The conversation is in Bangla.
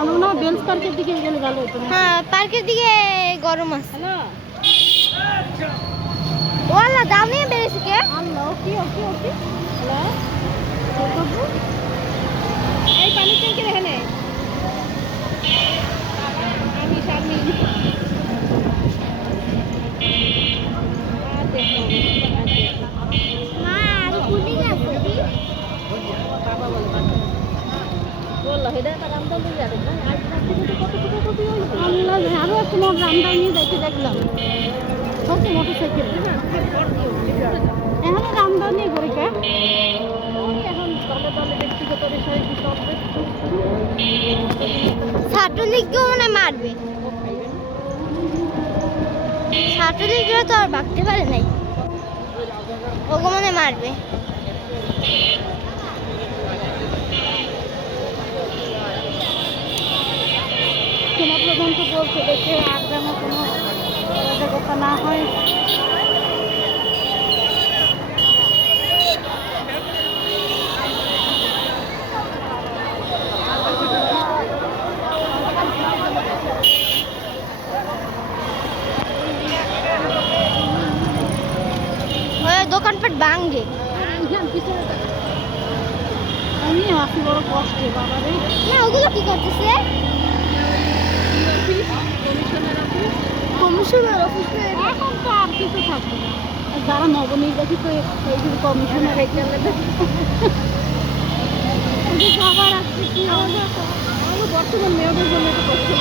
আমরা বেঞ্চ পার্কের দিকে গেলে ভালো হতো। হ্যাঁ, পার্কের দিকে গরম আছে। ওয়ালা দাম নিয়ে বেড়েছে কে? আল্লাহ, ওকে ওকে ওকে। হ্যালো, এই পানি ট্যাঙ্কি এখানে আমি সামনে মা আরো কুলিং আছে কি? বাবা বললো হেডা একটা রামদাল দিয়ে যাবে না আজ রাতে কত কত আল্লাহ আরো একটা মোট রামদাল নিয়ে যাইতে দেখলাম ওকে মোটরসাইকেল এখন রামদাল নিয়ে ঘুরে কে এখন দলে দলে ব্যক্তিগত বিষয়ে কি চলবে ছাত্রলীগকেও মনে মারবে। ছাত্রলীগরা তো আর ভাগতে পারে নাই, ওকে মনে মারবে। সেনাপ্রধান তো বলছে দেখে আর যেন কোনো কথা না হয়। দোকানপাট ভাঙবে। আমি আসি বড় কষ্টে বাবা রে। না ওগুলো কি করতেছে? কমিশনার অফিসে এখন তো আর কিছু থাকবে না, যারা নবনির্বাচিত এই কমিশনার সবার আসছে কি বর্তমান মেয়রের জন্য তো করছে